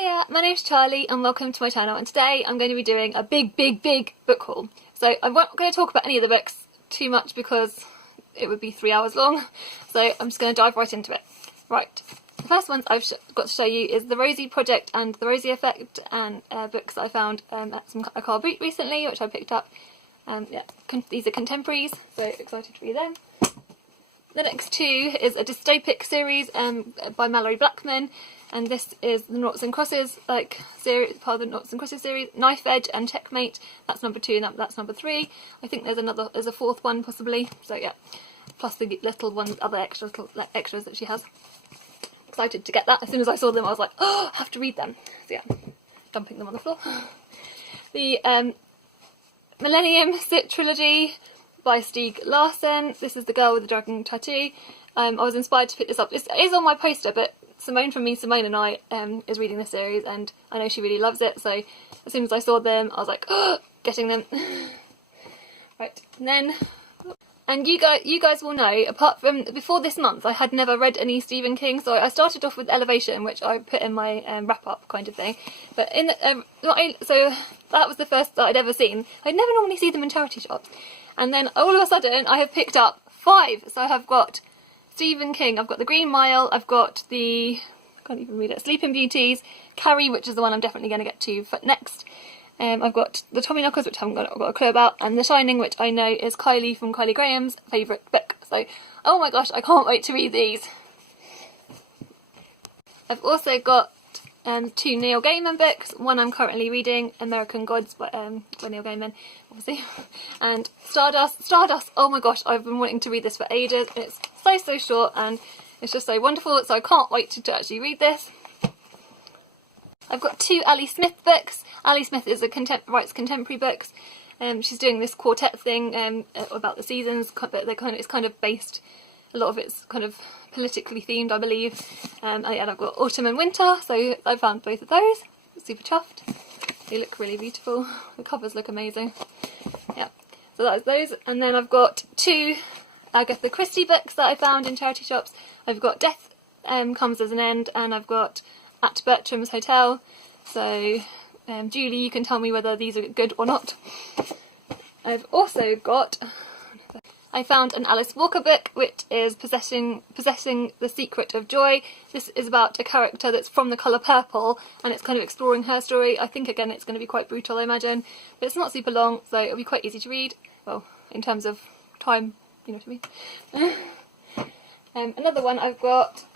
Hiya, my name's Charlie and welcome to my channel, and today I'm going to be doing a big book haul. So I'm not going to talk about any of the books too much because it would be 3 hours long, so I'm just going to dive right into it. Right, the first ones I've got to show you is the Rosie Project and the Rosie Effect, and books that I found at a car boot recently, which I picked up. Yeah, these are contemporaries, so excited to read them. The next two is a dystopic series by Malorie Blackman, and this is the Noughts and Crosses series, part of the Noughts and Crosses series. Knife Edge and Checkmate, that's number 2 and that's number 3. I think there's a fourth one possibly, so yeah, plus the little ones, other extras that she has. Excited to get that. As soon as I saw them I was like, oh, I have to read them. So yeah, dumping them on the floor. The Millennium Trilogy by Stieg, Larson. This is the girl with the dragon tattoo. I was inspired to pick this up. It is on my poster, but Simone and I is reading this series, and I know she really loves it, so as soon as I saw them I was like, oh, getting them. Right, and you guys will know, apart from before this month I had never read any Stephen King, so I started off with Elevation, which I put in my wrap up kind of thing, but in the, so that was the first that I'd ever seen. I'd never normally see them in charity shops, and then all of a sudden I have picked up 5, so I have got Stephen King, I've got The Green Mile, I've got I can't even read it, Sleeping Beauties, Carrie, which is the one I'm definitely going to get to next. I've got the Tommyknockers, which I haven't got a clue about, and The Shining, which I know is Kylie from Kylie Graham's favourite book. So, oh my gosh, I can't wait to read these. I've also got 2 Neil Gaiman books. One I'm currently reading, American Gods by Neil Gaiman, obviously, and Stardust, oh my gosh, I've been wanting to read this for ages. It's so short and it's just so wonderful, so I can't wait to actually read this. I've got 2 Ali Smith books. Ali Smith is writes contemporary books. She's doing this quartet thing about the seasons, but it's kind of based, a lot of it's kind of politically themed, I believe. And I've got Autumn and Winter, so I found both of those. Super chuffed. They look really beautiful. The covers look amazing. Yeah, so that's those. And then I've got 2 Agatha Christie books that I found in charity shops. I've got Death Comes as an End, and I've got At Bertram's Hotel. So Julie, you can tell me whether these are good or not. I've also got, I found an Alice Walker book, which is Possessing the Secret of Joy. This is about a character that's from the colour purple, and it's kind of exploring her story. I think again it's going to be quite brutal, I imagine, but it's not super long, so it'll be quite easy to read. Well, in terms of time, you know what I mean. Another one I've got,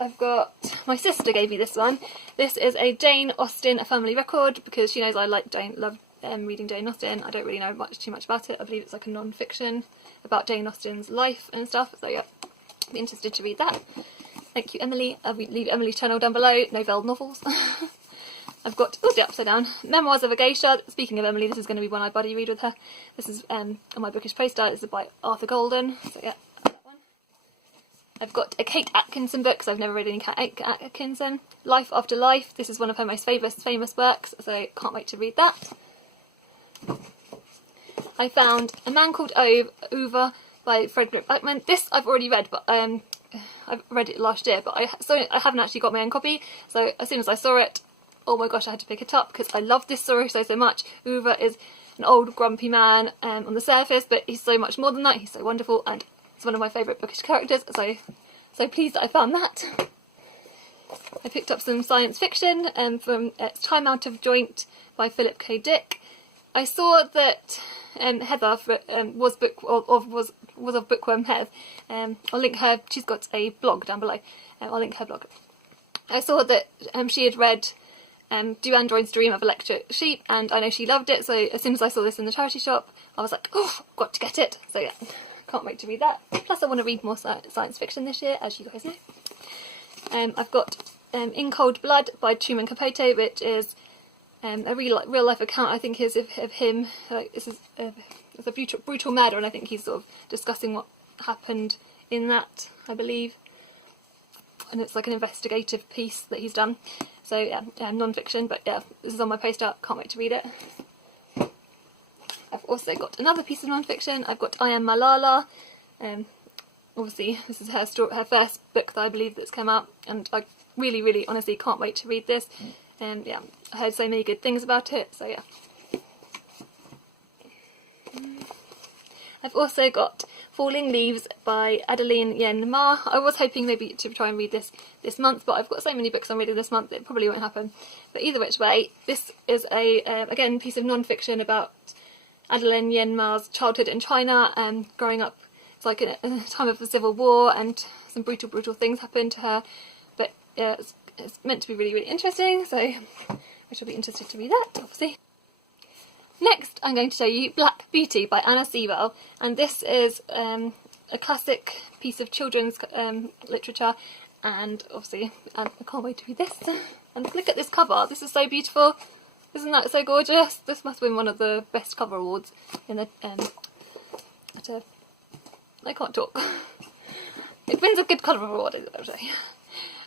my sister gave me this one. This is a Jane Austen, a family record, because she knows I love reading Jane Austen. I don't really know too much about it. I believe it's like a non-fiction about Jane Austen's life and stuff, so yeah, I'd be interested to read that. Thank you, Emily. I'll leave Emily's channel down below, novels. I've got, oh, the upside down, Memoirs of a Geisha. Speaking of Emily, this is going to be one I buddy read with her. This is on my bookish poster. This is by Arthur Golden, so yeah. I've got a Kate Atkinson book, because I've never read any Kate Atkinson. Life After Life, this is one of her most famous works, so can't wait to read that. I found A Man Called Ove by Fredrik Backman. This I've already read, but I've read it last year, but I haven't actually got my own copy, so as soon as I saw it, oh my gosh, I had to pick it up, because I love this story so much. Ove is an old grumpy man on the surface, but he's so much more than that. He's so wonderful, and it's one of my favourite bookish characters, so pleased that I found that. I picked up some science fiction from Time Out of Joint by Philip K. Dick. I saw that Heather was of Bookworm Hev. I'll link her, she's got a blog down below. I'll link her blog. I saw that she had read Do Androids Dream of Electric Sheep, and I know she loved it, so as soon as I saw this in the charity shop I was like, oh, I've got to get it, so yeah. Can't wait to read that. Plus I want to read more science fiction this year, as you guys know. I've got In Cold Blood by Truman Capote, which is a real life account, I think, is of him. This is it's a brutal murder, and I think he's sort of discussing what happened in that, I believe. And it's like an investigative piece that he's done. So yeah, non-fiction, but yeah, this is on my poster. Can't wait to read it. I've also got another piece of non-fiction. I've got I Am Malala. Obviously, this is her first book that I believe that's come out, and I really, honestly can't wait to read this. Yeah, I heard so many good things about it, so yeah. I've also got Falling Leaves by Adeline Yen Ma. I was hoping maybe to try and read this month, but I've got so many books I'm reading this month it probably won't happen. But either which way, this is a again piece of non-fiction about Adeline Yen Ma's childhood in China and growing up. It's like in a time of the Civil War, and some brutal things happened to her. But yeah, it's meant to be really interesting, so I shall be interested to read that, obviously. Next, I'm going to show you Black Beauty by Anna Sewell, and this is a classic piece of children's literature, and obviously I can't wait to read this. And look at this cover, this is so beautiful, isn't that so gorgeous? This must have been one of the best cover awards in the, I can't talk. It wins a good cover award, I would say.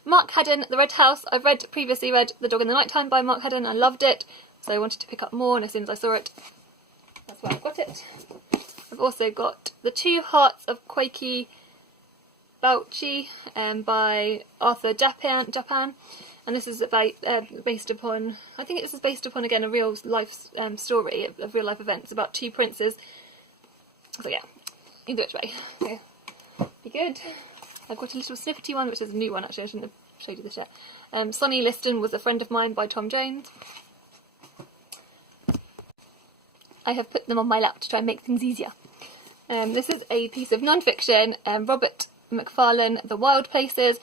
Mark Haddon, The Red House. I've previously read The Dog in the Nighttime by Mark Haddon, I loved it. So I wanted to pick up more, and as soon as I saw it, that's why I got it. I've also got The Two Hearts of Kwasi Boachi by Arthur Japin, and this is about, based upon, I think this is based upon again a real life story of real life events about two princes. So yeah, either which way, so be good. I've got a little snippety one, which is a new one actually. I shouldn't have showed you this yet. Sonny Liston Was a Friend of Mine by Tom Jones. I have put them on my lap to try and make things easier. This is a piece of non-fiction, Robert Macfarlane, The Wild Places.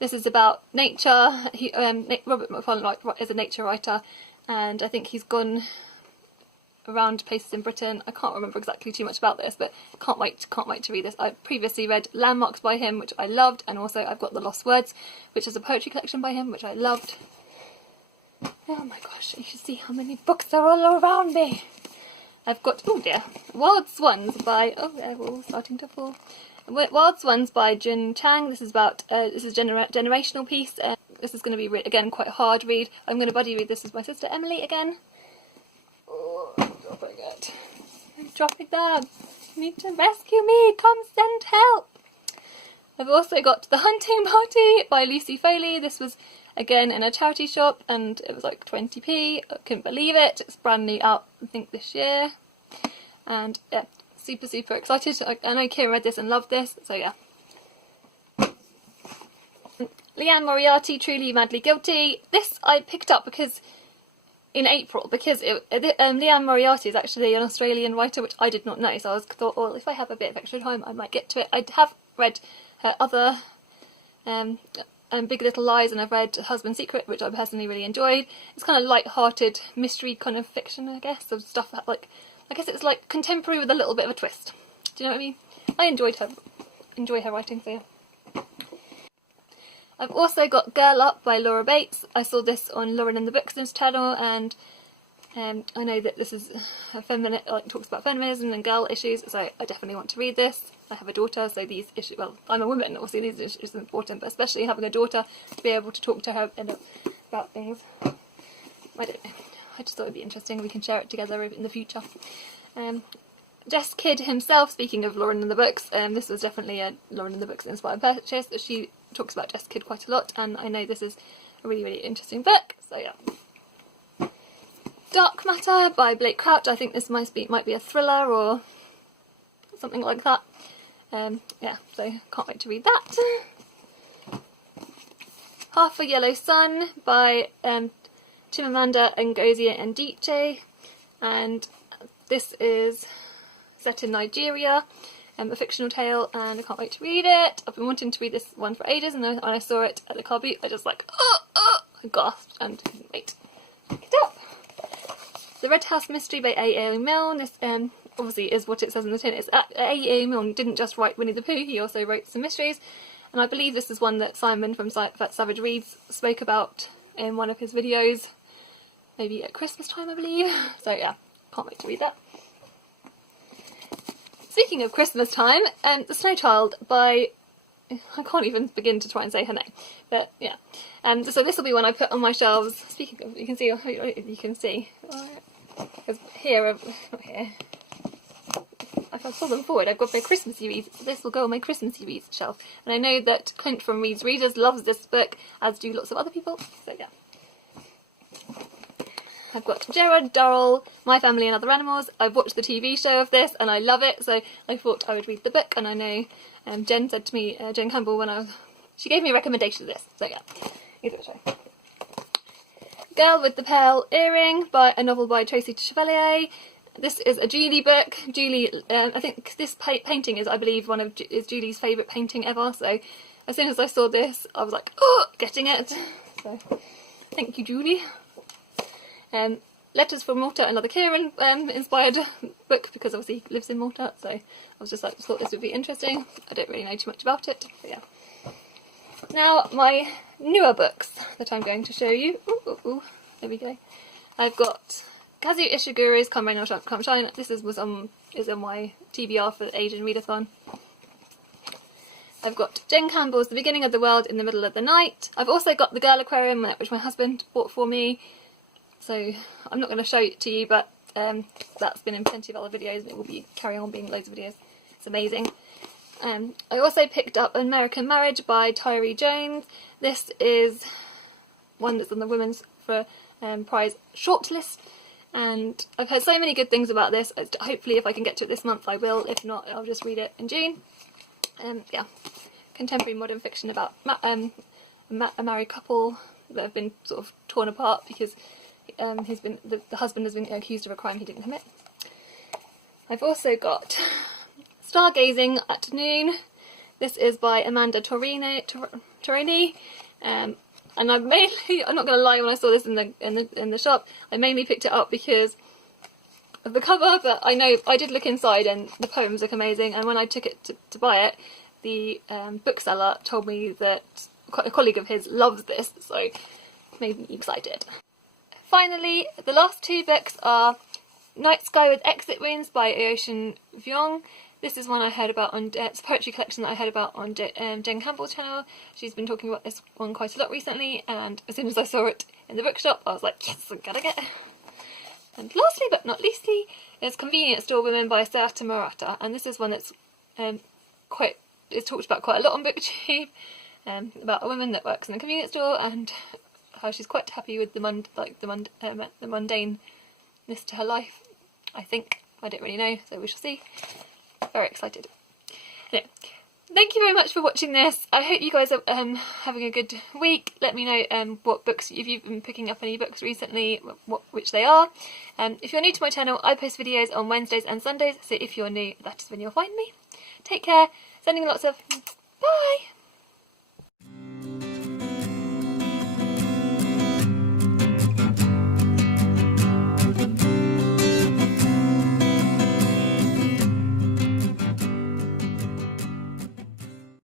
This is about nature. Robert Macfarlane is a nature writer, and I think he's gone around places in Britain. I can't remember exactly too much about this, but can't wait to read this. I previously read Landmarks by him, which I loved, and also I've got The Lost Words, which is a poetry collection by him, which I loved. Oh my gosh, you should see how many books are all around me. I've got, oh dear, Wild Swans by, oh they're all starting to fall. Wild Swans by Jun Chang. This is about, this is a generational piece. This is going to be, again, quite a hard read. I'm going to buddy read this with my sister Emily again. Oh, I'm dropping it. I'm dropping them. You need to rescue me. Come send help. I've also got The Hunting Party by Lucy Foley. This was, again, in a charity shop, and it was like 20p. I couldn't believe it. It's brand new out, I think, this year. And yeah, super excited. I know Kira read this and loved this, so yeah. Liane Moriarty, Truly Madly Guilty. This I picked up because in April, because Liane Moriarty is actually an Australian writer, which I did not know, so I thought, well, if I have a bit of extra time, I might get to it. I have read her other Big Little Lies, and I've read Husband's Secret, which I personally really enjoyed. It's kind of light-hearted mystery kind of fiction, I guess, of stuff that, like, I guess it's like contemporary with a little bit of a twist. Do you know what I mean? I enjoy her writing, so yeah. I've also got Girl Up by Laura Bates. I saw this on Lauren and the Booksmiths channel, and I know that this is a talks about feminism and girl issues, so I definitely want to read this. I have a daughter, so these issues, well, I'm a woman, obviously these issues are important, but especially having a daughter, to be able to talk to her about things. I don't know. I just thought it would be interesting. We can share it together in the future. Jess Kidd himself, speaking of Lauren and the Books, this was definitely a Lauren and the Books inspired purchase. She talks about Jess Kidd quite a lot, and I know this is a really interesting book, so yeah. Dark Matter by Blake Crouch. I think this might be a thriller or something like that. Yeah, so can't wait to read that. Half a Yellow Sun by Chimamanda Ngozi Adichie, and this is set in Nigeria, a fictional tale, and I can't wait to read it. I've been wanting to read this one for ages, and when I saw it at the car boot, I just like, I gasped and didn't wait to pick it up. The Red House Mystery by A.A. Milne. This obviously is what it says in the tin. It's A.A. Milne didn't just write Winnie the Pooh, he also wrote some mysteries, and I believe this is one that Simon from Savage Reads spoke about in one of his videos, maybe at Christmas time, I believe. So yeah, can't wait to read that. Speaking of Christmas time, The Snow Child by, I can't even begin to try and say her name, but yeah. So this will be one I put on my shelves. Speaking of, you can see, because here, not here, if I pull them forward, I've got my Christmassy reads, so this will go on my Christmassy reads shelf. And I know that Clint from Reads Readers loves this book, as do lots of other people, so yeah. I've got Gerard Durrell, My Family and Other Animals. I've watched the TV show of this and I love it, so I thought I would read the book, and I know Jen said to me, Jen Campbell, she gave me a recommendation of this, so yeah, here's what I show. Girl with the Pearl Earring, a novel by Tracy Chevalier. This is a Julie book. Julie, I think this painting is, I believe, is Julie's favourite painting ever, so as soon as I saw this, I was like, oh, getting it. So, thank you, Julie. Letters from Malta, another Kieran inspired book, because obviously he lives in Malta, so I was just like, thought this would be interesting. I don't really know too much about it, but yeah. Now, my newer books that I'm going to show you. Ooh, there we go. I've got Kazuo Ishiguro's Come Rain or Come Shine. This is on my TBR for the Asian Readathon. I've got Jen Campbell's The Beginning of the World in the Middle of the Night. I've also got The Girl Aquarium, which my husband bought for me. So I'm not going to show it to you, but that's been in plenty of other videos, and it will be carry on being loads of videos. It's amazing. I also picked up American Marriage by Tyree Jones. This is one that's on the Women's Prize shortlist, and I've heard so many good things about this. Hopefully if I can get to it this month I will, if not I'll just read it in June. Yeah, contemporary modern fiction about a married couple that have been sort of torn apart because the husband has been accused of a crime he didn't commit. I've also got Stargazing at Noon. This is by Amanda Torini, and I'm not going to lie, when I saw this in the shop, I mainly picked it up because of the cover, but I know I did look inside and the poems look amazing, and when I took it to buy it, the bookseller told me that a colleague of his loves this, so it made me excited. Finally, the last two books are Night Sky with Exit Wounds by Aocean Vuong. This is one I heard about it's a poetry collection that I heard about on Jen Campbell's channel. She's been talking about this one quite a lot recently, and as soon as I saw it in the bookshop, I was like, yes, I gotta get it. And lastly but not leastly is Convenience Store Women by Sayata Murata, and this is one that's it's talked about quite a lot on BookTube, about a woman that works in a convenience store and how she's quite happy with the mundaneness to her life. I think, I don't really know, so we shall see. Very excited. Anyway, thank you very much for watching this. I hope you guys are having a good week. Let me know what books, if you've been picking up any books recently, which they are. If you're new to my channel, I post videos on Wednesdays and Sundays, so if you're new, that is when you'll find me. Take care. Sending lots of bye!